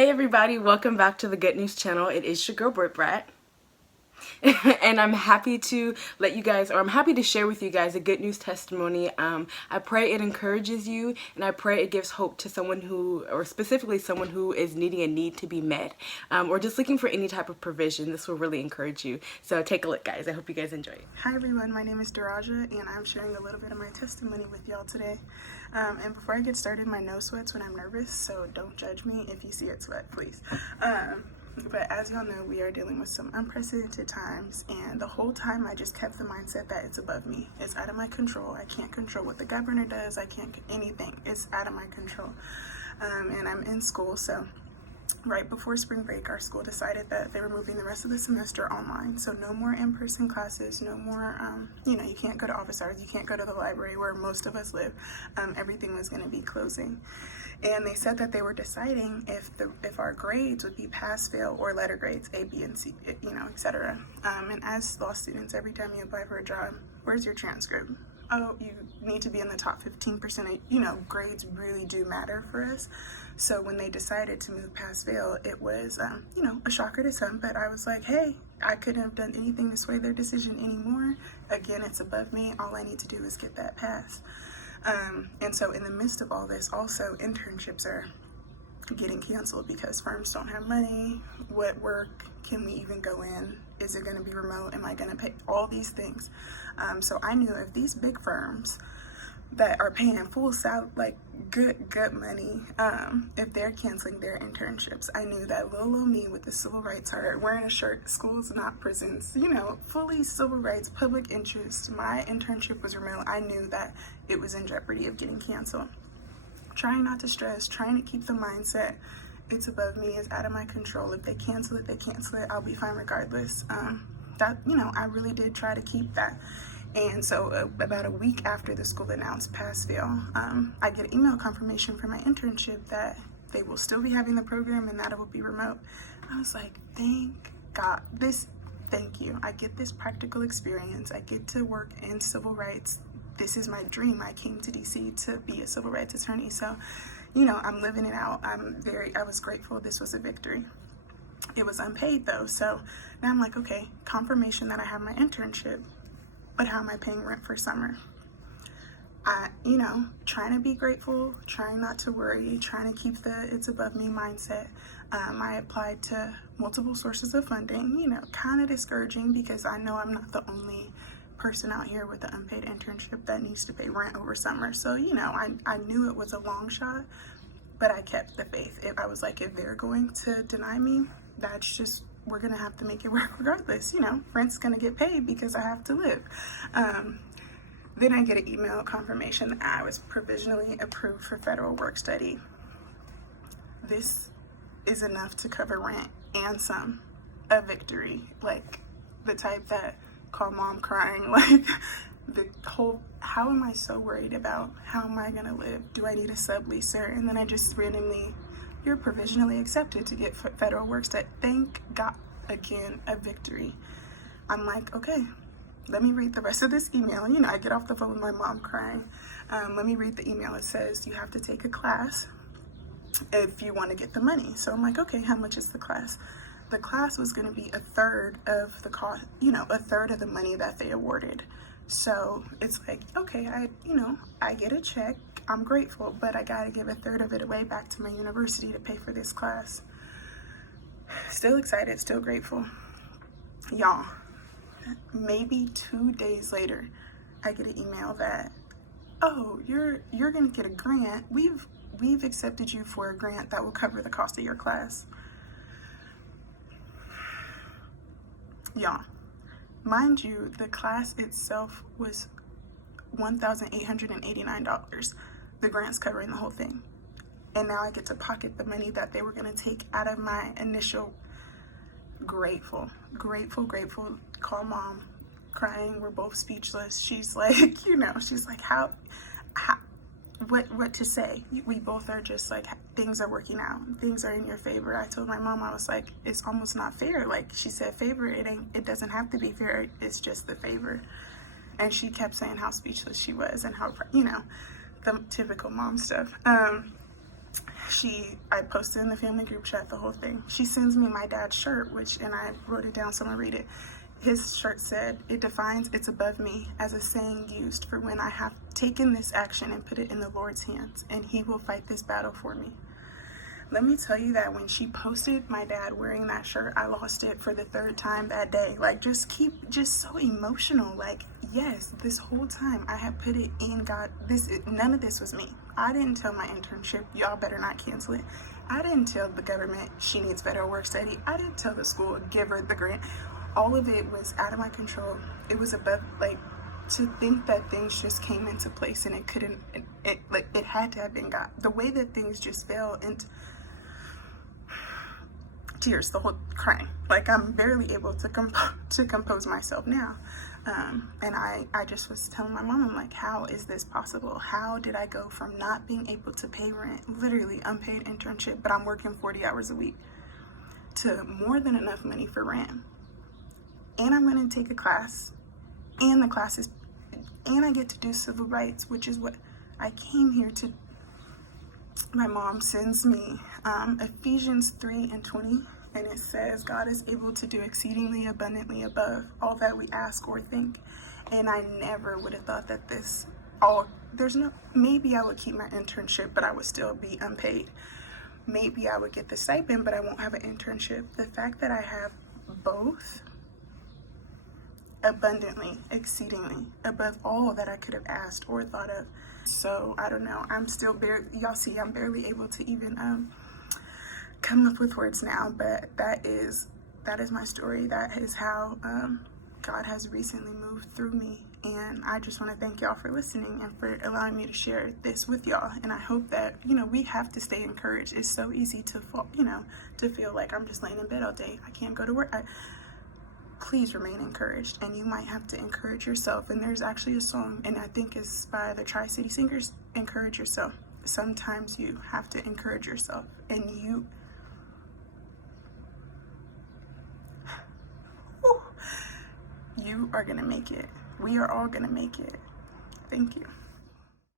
Hey everybody, welcome back to the Good News channel. It is your girl Brit Brat. And I'm happy to I'm happy to share with you guys a good news testimony. I pray it encourages you, and I pray it gives hope to someone specifically someone who is needing a need to be met, or just looking for any type of provision. This will really encourage you. So take a look, guys. I hope you guys enjoy it. Hi everyone, my name is Daraja, and I'm sharing a little bit of my testimony with y'all today. And before I get started, my nose sweats when I'm nervous, so don't judge me if you see it sweat, please. But as y'all know, we are dealing with some unprecedented times, and the whole time I just kept the mindset that it's above me. It's out of my control. I can't control what the governor does. I can't anything. It's out of my control. And I'm in school, so right before spring break, our school decided that they were moving the rest of the semester online. So no more in-person classes, no more, you can't go to office hours, you can't go to the library where most of us live. Everything was going to be closing. And they said that they were deciding if our grades would be pass, fail, or letter grades, A, B, and C, etc. And as law students, every time you apply for a job, where's your transcript? Oh, you need to be in the top 15%. Grades really do matter for us. So when they decided to move pass fail, it was, a shocker to some, but I was like, hey, I couldn't have done anything to sway their decision anymore. Again, it's above me. All I need to do is get that pass. And so in the midst of all this, also internships are getting canceled because firms don't have money. What work can we even go in? Is it going to be remote? Am I going to pay? All these things. So I knew if these big firms that are paying full salary, like good money, if they're canceling their internships, I knew that little old me with the civil rights heart, wearing a shirt, schools not prisons, fully civil rights, public interest, my internship was remote. I knew that it was in jeopardy of getting canceled. Trying not to stress, trying to keep the mindset, it's above me, it's out of my control. If they cancel it, they cancel it. I'll be fine regardless. I really did try to keep that. And so about a week after the school announced pass fail, I get email confirmation from my internship that they will still be having the program and that it will be remote. I was like, thank God, thank you. I get this practical experience. I get to work in civil rights. This is my dream. I came to DC to be a civil rights attorney. So, I'm living it out. I was grateful. This was a victory. It was unpaid though. So now I'm like, okay, confirmation that I have my internship, but how am I paying rent for summer? Trying to be grateful, trying not to worry, trying to keep the it's above me mindset. I applied to multiple sources of funding, kind of discouraging because I know I'm not the only person out here with an unpaid internship that needs to pay rent over summer. So, I knew it was a long shot, but I kept the faith. I was like, if they're going to deny me, we're going to have to make it work regardless. Rent's going to get paid because I have to live. Then I get an email confirmation that I was provisionally approved for federal work study. This is enough to cover rent and some. A victory. Like the type that call mom crying, like how am I so worried about how am I going to live? Do I need a subleaser? And then I just randomly, you're provisionally accepted to get federal work study. Thank God, again, a victory. I'm like, okay, let me read the rest of this email. I get off the phone with my mom crying. Let me read the email. It says you have to take a class if you want to get the money. So I'm like, okay, how much is the class? The class was going to be a third of the cost, a third of the money that they awarded. So it's like, okay, I get a check. I'm grateful, but I got to give a third of it away back to my university to pay for this class. Still excited, still grateful. Y'all, maybe 2 days later, I get an email that, oh, you're going to get a grant. We've accepted you for a grant that will cover the cost of your class. Y'all, mind you, the class itself was $1,889. The grant's covering the whole thing. And now I get to pocket the money that they were going to take out of my initial. Grateful. Call mom crying. We're both speechless. She's like, she's like, how what to say? We both are just like, things are working out. Things are in your favor. I told my mom, I was like, it's almost not fair. Like she said, favor, it doesn't have to be fair. It's just the favor. And she kept saying how speechless she was and how, the typical mom stuff. I posted in the family group chat the whole thing. She sends me my dad's shirt, and I wrote it down so I'm gonna read it. His shirt said, "It defines it's above me," as a saying used for when I have taken this action and put it in the Lord's hands, and he will fight this battle for me. Let me tell you that when she posted my dad wearing that shirt, I lost it for the third time that day. Like, just so emotional. Like, yes, this whole time I had put it in God. None of this was me. I didn't tell my internship, y'all better not cancel it. I didn't tell the government she needs better work study. I didn't tell the school, give her the grant. All of it was out of my control. It was above, like, to think that things just came into place and it had to have been God. The way that things just fell into tears, the whole crying. Like, I'm barely able to compose myself now. And I just was telling my mom, I'm like, how is this possible? How did I go from not being able to pay rent, literally unpaid internship, but I'm working 40 hours a week, to more than enough money for rent? And I'm going to take a class, and and I get to do civil rights, which is what I came here to. My mom sends me Ephesians 3:20, and it says, "God is able to do exceedingly abundantly above all that we ask or think." And I never would have thought that maybe I would keep my internship, but I would still be unpaid. Maybe I would get the stipend, but I won't have an internship. The fact that I have both, abundantly, exceedingly, above all that I could have asked or thought of. So I don't know. I'm still y'all see, I'm barely able to even come up with words now. But that is my story. That is how God has recently moved through me. And I just want to thank y'all for listening and for allowing me to share this with y'all. And I hope that, we have to stay encouraged. It's so easy to fall, to feel like I'm just laying in bed all day. I can't go to work. Please remain encouraged, and you might have to encourage yourself. And there's actually a song, and I think it's by the Tri-City Singers, "Encourage Yourself." Sometimes you have to encourage yourself, and you are gonna make it. We are all gonna make it. Thank you.